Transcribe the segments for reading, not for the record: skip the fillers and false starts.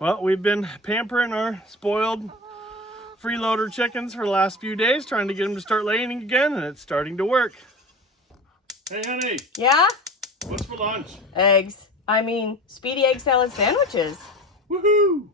Well, we've been pampering our spoiled freeloader chickens for the last few days, trying to get them to start laying again, and it's starting to work. Hey, honey. Yeah? What's for lunch? Eggs. I mean, speedy egg salad sandwiches. Woohoo!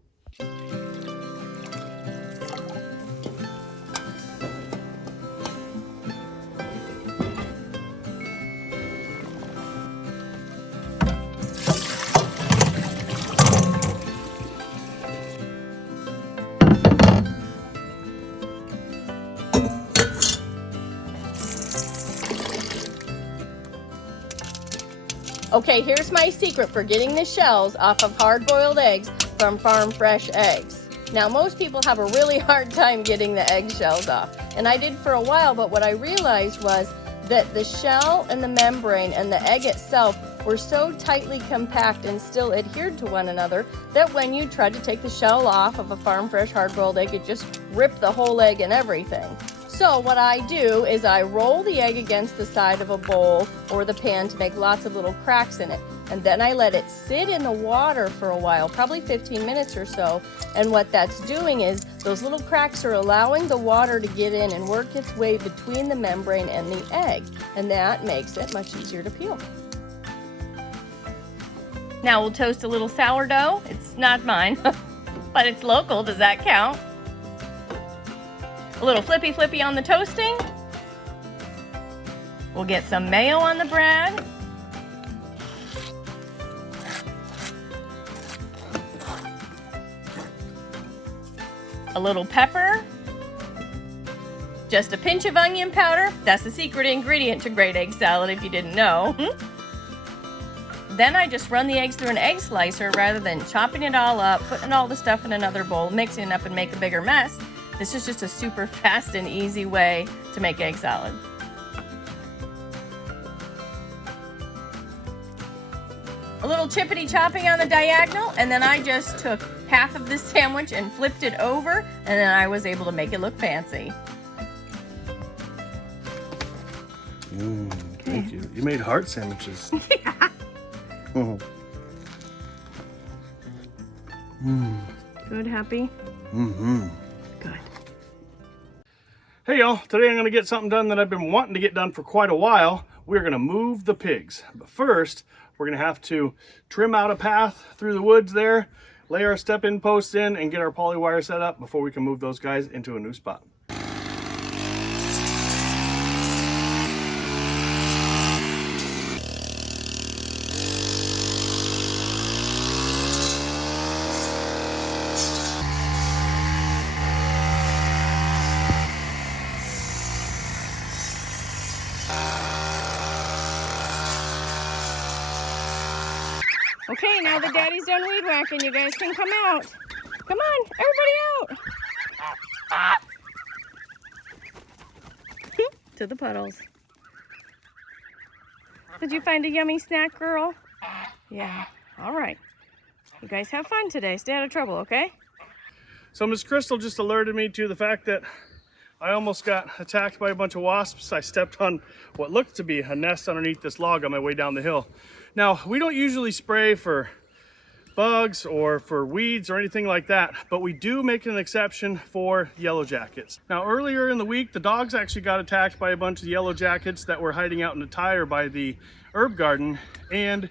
Okay, here's my secret for getting the shells off of hard-boiled eggs from farm fresh eggs. Now, most people have a really hard time getting the egg shells off, and I did for a while, but what I realized was that the shell and the membrane and the egg itself were so tightly compact and still adhered to one another that when you tried to take the shell off of a farm fresh hard-boiled egg, it just ripped the whole egg and everything. So what I do is I roll the egg against the side of a bowl or the pan to make lots of little cracks in it. And then I let it sit in the water for a while, probably 15 minutes or so. And what that's doing is those little cracks are allowing the water to get in and work its way between the membrane and the egg. And that makes it much easier to peel. Now we'll toast a little sourdough. It's not mine, but it's local. Does that count? A little flippy on the toasting. We'll get some mayo on the bread. A little pepper. Just a pinch of onion powder. That's the secret ingredient to great egg salad if you didn't know. Then I just run the eggs through an egg slicer rather than chopping it all up, putting all the stuff in another bowl, mixing it up and make a bigger mess. This is just a super fast and easy way to make egg salad. A little chippity chopping on the diagonal, and then I just took half of this sandwich and flipped it over, and then I was able to make it look fancy. Thank you. You made heart sandwiches. Yeah. Good, happy? Mm-hmm. Good. Hey y'all, today I'm going to get something done that I've been wanting to get done for quite a while. We're going to move the pigs. But first, we're going to have to trim out a path through the woods there, lay our step-in posts in, and get our poly wire set up before we can move those guys into a new spot. Okay, now that Daddy's done weed whacking, you guys can come out. Come on, everybody out. To the puddles. Did you find a yummy snack, girl? Yeah, all right. You guys have fun today. Stay out of trouble, okay? So Miss Crystal just alerted me to the fact that I almost got attacked by a bunch of wasps. I stepped on what looked to be a nest underneath this log on my way down the hill. Now, we don't usually spray for bugs or for weeds or anything like that, but we do make an exception for yellow jackets. Now, earlier in the week, the dogs actually got attacked by a bunch of yellow jackets that were hiding out in the tire by the herb garden. And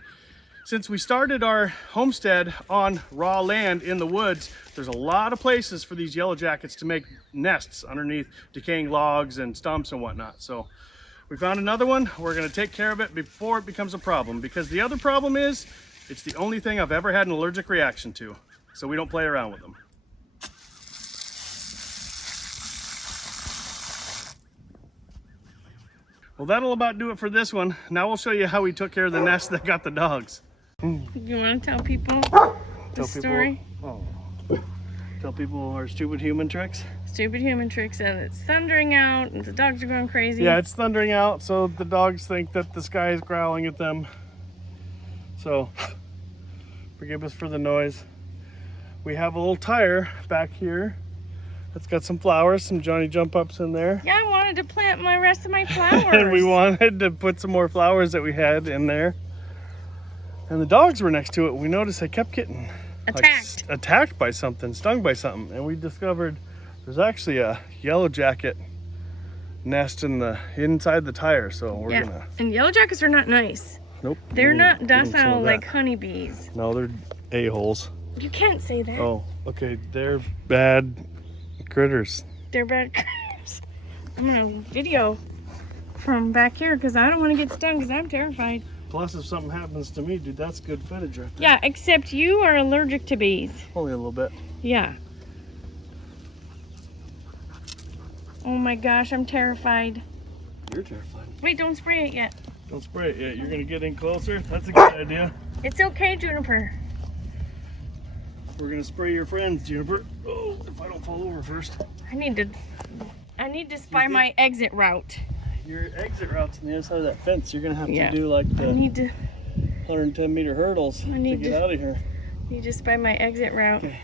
since we started our homestead on raw land in the woods, there's a lot of places for these yellow jackets to make nests underneath decaying logs and stumps and whatnot. So we found another one. We're going to take care of it before it becomes a problem, because the other problem is it's the only thing I've ever had an allergic reaction to. So we don't play around with them. Well, that'll about do it for this one. Now we'll show you how we took care of the nest that got the dogs. You want to tell people the story? Tell people our stupid human tricks. Stupid human tricks, and it's thundering out and the dogs are going crazy. Yeah, it's thundering out, so the dogs think that the sky is growling at them. So forgive us for the noise. We have a little tire back here that's got some flowers, some Johnny jump ups in there. Yeah, I wanted to plant my rest of my flowers. And we wanted to put some more flowers that we had in there. And the dogs were next to it. We noticed they kept getting Attacked. like attacked by something, stung by something, and we discovered there's actually a yellow jacket nest inside the tire. So we're gonna. And yellow jackets are not nice. Nope. They're not docile like honeybees. No, they're a-holes. You can't say that. Oh, okay. They're bad critters. They're bad critters. I'm gonna video from back here because I don't want to get stung because I'm terrified. Plus, if something happens to me, dude, that's good footage right there. Yeah, except you are allergic to bees. Only a little bit. Yeah. Oh my gosh, I'm terrified. You're terrified. Wait, don't spray it yet. Don't spray it yet. You're gonna get in closer. That's a good idea. It's okay, Juniper. We're gonna spray your friends, Juniper. Oh, if I don't fall over first. I need to spy my exit route. Your exit route's on the other side of that fence. You're gonna have Yeah. to do like the I need to 110-meter hurdles to get out of here. need to spy my exit route. Okay.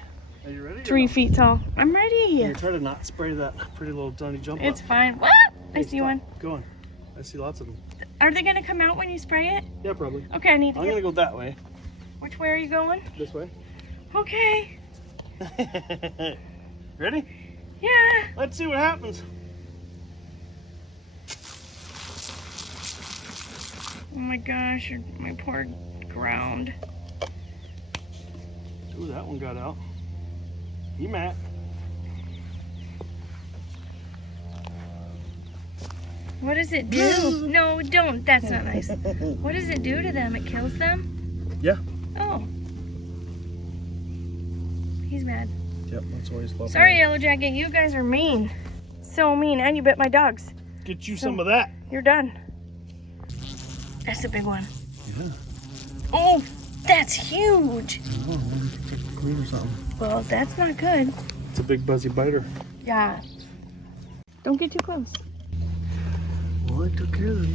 Are you ready? 3 feet tall. I'm ready. Here, try to not spray that pretty little tiny jump It's up. fine. What? I see one. Go on. I see lots of them. Are they gonna come out when you spray it? Yeah, probably. Okay, I need to I'm gonna go that way. Which way are you going? This way. Okay. Ready? Yeah. Let's see what happens. Oh my gosh, my poor ground. Ooh, that one got out. You Matt. What does it do? No, don't. That's not nice. What does it do to them? It kills them? Yeah. Oh. He's mad. Yep, that's why he's fluffing. Sorry, Yellow Jacket. You guys are mean. So mean. And you bit my dogs. Get you some of that. You're done. That's a big one. Yeah. Oh, that's huge. Oh, clean or something. Well, that's not good. It's a big buzzy biter. Yeah. Don't get too close. Well, I took care of them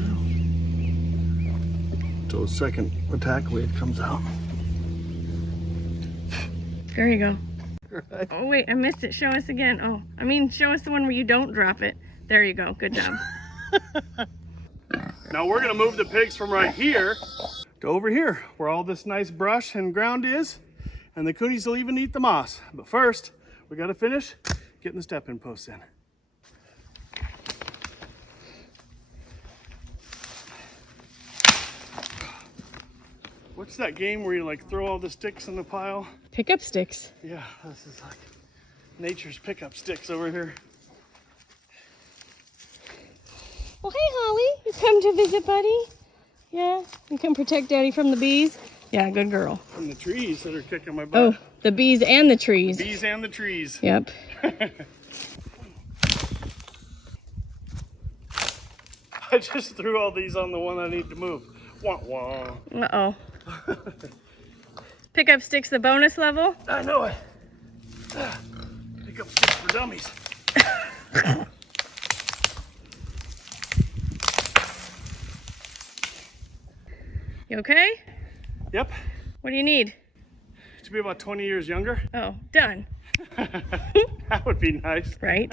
now. Till the second attack wave comes out. There you go. Right. Oh, wait, I missed it. Show us again. Oh, I mean, show us the one where you don't drop it. There you go. Good job. Now we're gonna move the pigs from right here to over here, where all this nice brush and ground is, and the coonies will even eat the moss. But first, we gotta finish getting the step-in posts in. What's that game where you like throw all the sticks in the pile? Pickup sticks. Yeah, this is like nature's pickup sticks over here. Well, hey, Holly. You come to visit, buddy? Yeah? You come protect Daddy from the bees? Yeah, good girl. From the trees that are kicking my butt. Oh, the bees and the trees. Bees and the trees. Yep. I just threw all these on the one I need to move. Wah wah. Uh-oh. Pickup sticks the bonus level? I know it. Pick up sticks for dummies. You okay? Yep. What do you need? To be about 20 years younger. Oh, done. That would be nice. Right?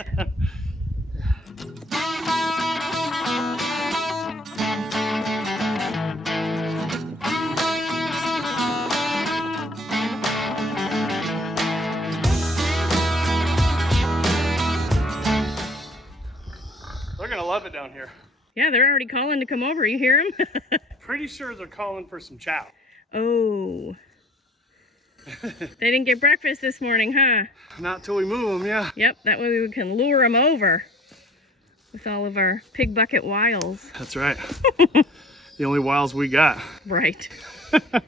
They're gonna love it down here. Yeah, they're already calling to come over. You hear them? Pretty sure they're calling for some chow. Oh. They didn't get breakfast this morning, huh? Not till we move them, yeah. Yep, that way we can lure them over with all of our pig bucket wiles. That's right. The only wiles we got. Right. Up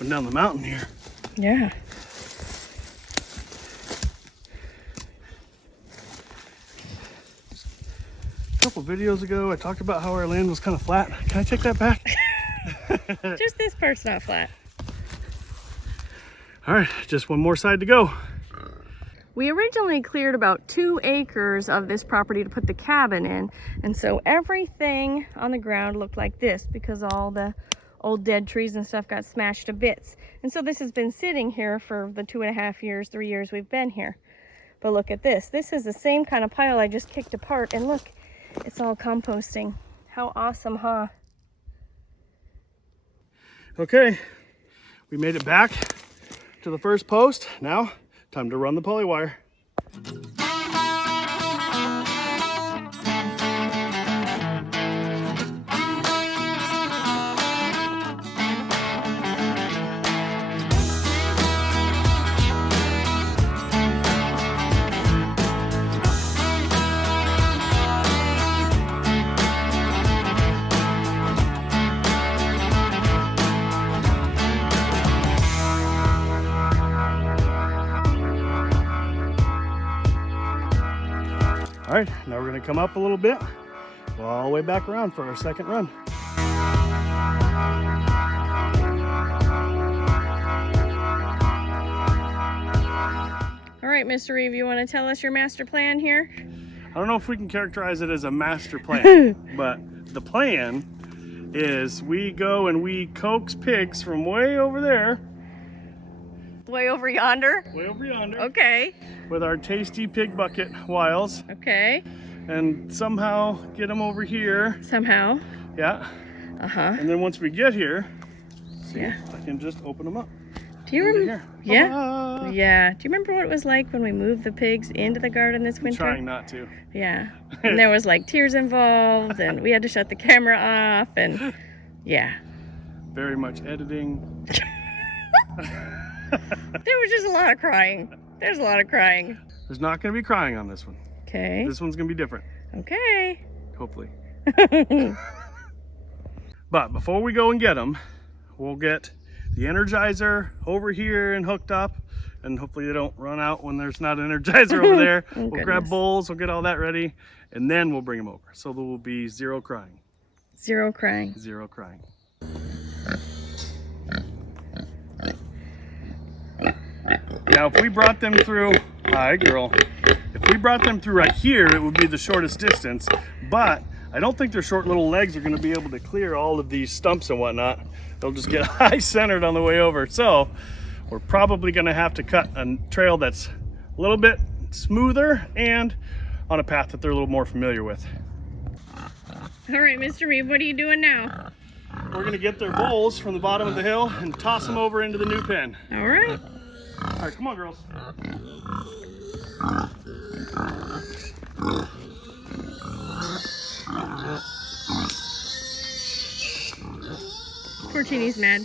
and down the mountain here. Yeah. A couple videos ago, I talked about how our land was kind of flat. Can I take that back? Just this part's not flat. All right, just one more side to go. We originally cleared about 2 acres of this property to put the cabin in, and so everything on the ground looked like this because all the old dead trees and stuff got smashed to bits. And so this has been sitting here for the 2.5 years, 3 years we've been here. But look at this. This is the same kind of pile I just kicked apart, and look, it's all composting. How awesome, huh? Okay, We made it back to the first post. Now, time to run the pulley wire. All right, now we're gonna come up a little bit, go all the way back around for our second run. All right, Mr. Reeve, you want to tell us your master plan here? I don't know if we can characterize it as a master plan, but the plan is we go and we coax pigs from way over there. Way over yonder? Way over yonder. Okay. With our tasty pig bucket wiles. Okay. And somehow get them over here. Somehow. Yeah. Uh-huh. And then once we get here, see, yeah, I can just open them up. Do you remember? Yeah. Ta-da! Yeah. Do you remember what it was like when we moved the pigs into the garden this winter? I'm trying not to. Yeah. And there was like tears involved, and we had to shut the camera off, and yeah. Very much editing. There was just a lot of crying. There's a lot of crying. There's not going to be crying on this one. Okay. This one's going to be different. Okay. Hopefully. But before we go and get them, we'll get the Energizer over here and hooked up, and hopefully they don't run out when there's not an Energizer over there. Oh, we'll goodness. grab bowls, we'll get all that ready, and then we'll bring them over. So there will be zero crying. Zero crying. Zero crying. Now, if we brought them through, hi girl, if we brought them through right here, it would be the shortest distance, but I don't think their short little legs are going to be able to clear all of these stumps and whatnot. They'll just get high centered on the way over. So we're probably going to have to cut a trail that's a little bit smoother and on a path that they're a little more familiar with. All right, Mr. Reeve, what are you doing now? We're going to get their bowls from the bottom of the hill and toss them over into the new pen. All right. All right, come on, girls. Poor Teeny's mad.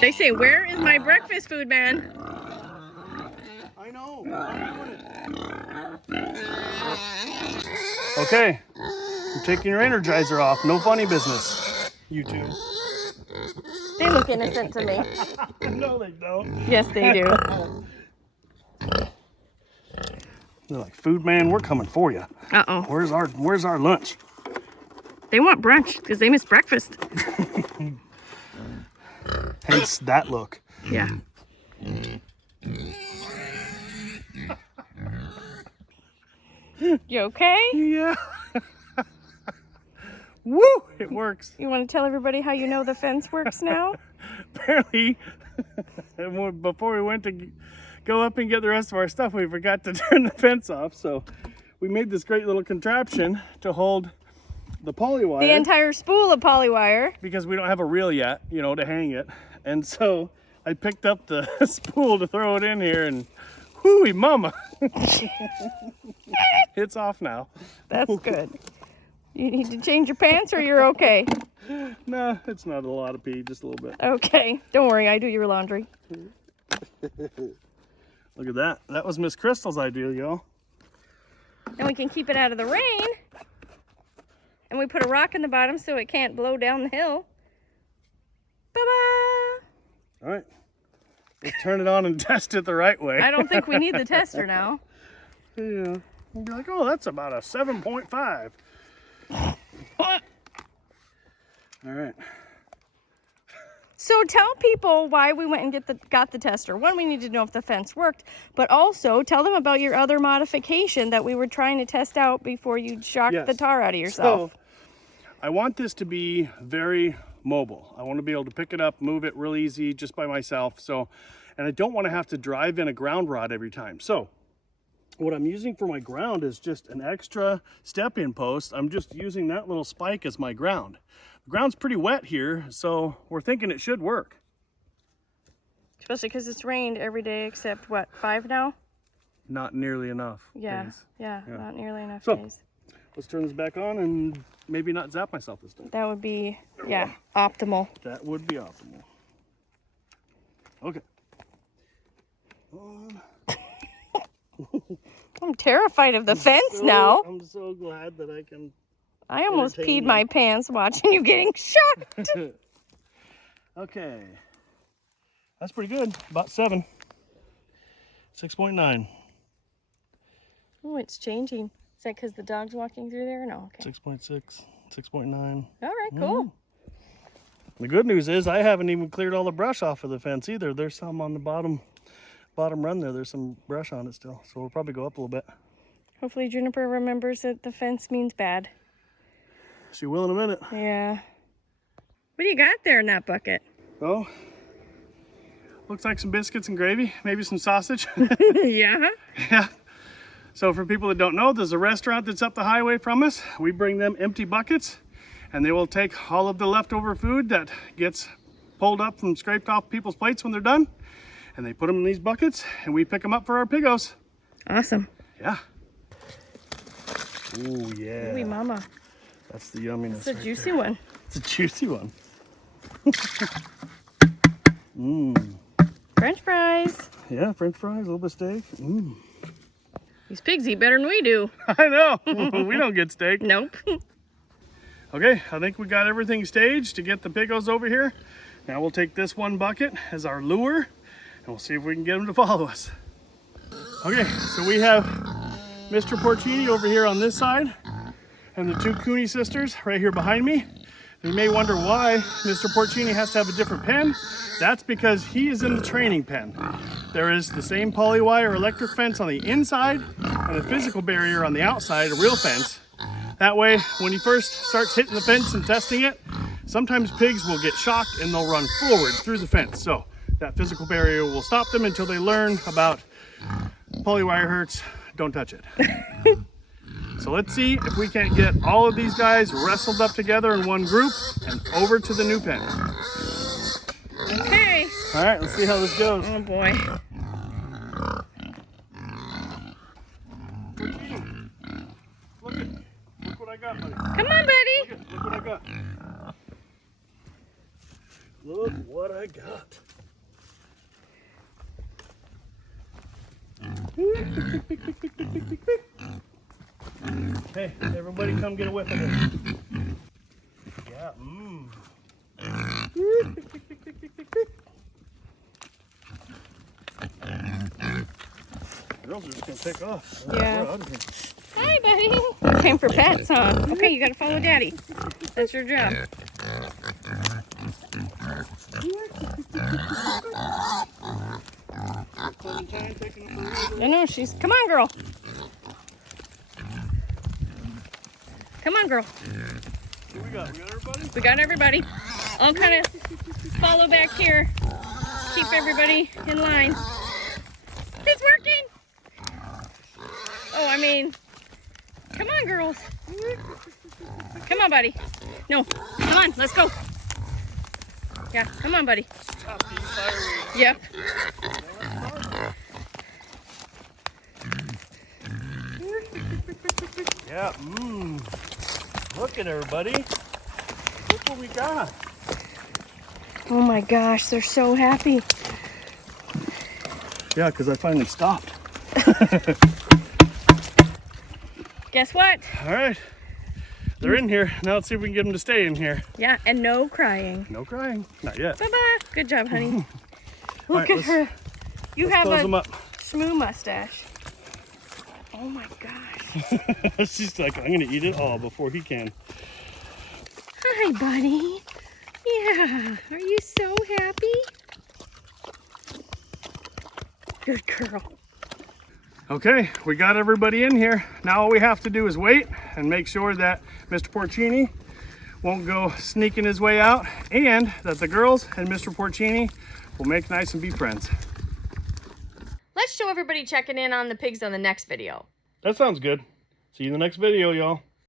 They say, where is my breakfast food, man? I know. I'm doing it. Okay. I'm taking your Energizer off. No funny business. You two. They look innocent to me. No, they don't. Yes, they do. They're like, food man, we're coming for you. Uh-oh. Where's our lunch? They want brunch because they missed breakfast. Hence that look. Yeah. You okay? Yeah. Woo! It works. You want to tell everybody how you know the fence works now? Apparently, before we went to go up and get the rest of our stuff, we forgot to turn the fence off. So we made this great little contraption to hold the poly wire. The entire spool of poly wire. Because we don't have a reel yet, you know, to hang it. And so I picked up the spool to throw it in here, and whooey mama. It's off now. That's good. You need to change your pants or you're okay? No, it's not a lot of pee, just a little bit. Okay. Don't worry, I do your laundry. Look at that. That was Miss Crystal's idea, y'all. And we can keep it out of the rain. And we put a rock in the bottom so it can't blow down the hill. Bye-bye. All right. Let's turn it on and test it the right way. I don't think we need the tester now. Yeah. You'll be like, oh, that's about a 7.5. What? All right. So tell people why we went and got the tester. One, we need to know if the fence worked, but also tell them about your other modification that we were trying to test out before you shocked the tar out of yourself. So, I want this to be very mobile. I want to be able to pick it up, move it real easy just by myself. So, and I don't want to have to drive in a ground rod every time. So what I'm using for my ground is just an extra step-in post. I'm just using that little spike as my ground. The ground's pretty wet here, so we're thinking it should work. Especially because it's rained every day except, what, 5 now? Not nearly enough days. Yeah, not nearly enough So, days. let's turn this back on and maybe not zap myself this time. That would be, yeah, optimal. That would be optimal. Okay. On. I'm terrified of the fence now. I'm so glad that I can. I almost peed my pants watching you getting shot. Okay. That's pretty good. About 7. 6.9. Oh, it's changing. Is that because the dog's walking through there? No, okay. 6.6. 6.9. All right, cool. The good news is I haven't even cleared all the brush off of the fence either. There's some on the bottom run there. There's some brush on it still. So we'll probably go up a little bit. Hopefully Juniper remembers that the fence means bad. She will in a minute. Yeah. What do you got there in that bucket? Oh, looks like some biscuits and gravy, maybe some sausage. Yeah. Yeah. So for people that don't know, there's a restaurant that's up the highway from us. We bring them empty buckets and they will take all of the leftover food that gets pulled up and scraped off people's plates when they're done. And they put them in these buckets and we pick them up for our piggos. Awesome. Yeah. Oh yeah. Ooh, mama. That's the yumminess. It's a juicy one. It's a juicy one. French fries. Yeah, French fries, a little bit of steak. These pigs eat better than we do. I know. We don't get steak. Nope. Okay, I think we got everything staged to get the piggos over here. Now we'll take this one bucket as our lure and we'll see if we can get them to follow us. Okay, so we have Mr. Porcini over here on this side and the 2 Cooney sisters right here behind me. You may wonder why Mr. Porcini has to have a different pen. That's because he is in the training pen. There is the same polywire electric fence on the inside and a physical barrier on the outside, a real fence. That way, when he first starts hitting the fence and testing it, sometimes pigs will get shocked and they'll run forward through the fence. So that physical barrier will stop them until they learn about polywire hurts, don't touch it. So let's see if we can't get all of these guys wrestled up together in one group and over to the new pen. Okay. All right, let's see how this goes. Oh boy. Look what I got, buddy. Come on, buddy. Look what I got. Look what I got. Hey, everybody come get a whiff of it. Yeah, Girls are just gonna take off. Yeah. We're out of here. Hi, buddy. Time for pets, huh? Okay, you gotta follow Daddy. That's your job. I know, she's... Come on, girl. Come on, girl. What we got? We got everybody? We got everybody. I'll kind of follow back here. Keep everybody in line. It's working. Oh, I mean, come on, girls. Come on, buddy. No, come on, let's go. Yeah, come on, buddy. Yep. Yeah, Look at everybody. Look what we got. Oh my gosh, they're so happy. Yeah, because I finally stopped. Guess what? All right. They're in here. Now let's see if we can get them to stay in here. Yeah, and no crying. No crying. Not yet. Bye-bye. Good job, honey. Look right, at her. You have close a them up. shmoo mustache. Oh my gosh. She's like, I'm going to eat it all before he can. Hi, buddy. Yeah. Are you so happy? Good girl. Okay, we got everybody in here. Now all we have to do is wait and make sure that Mr. Porcini won't go sneaking his way out and that the girls and Mr. Porcini will make nice and be friends. Let's let's show everybody checking in on the pigs on the next video. That sounds good. See you in the next video, y'all.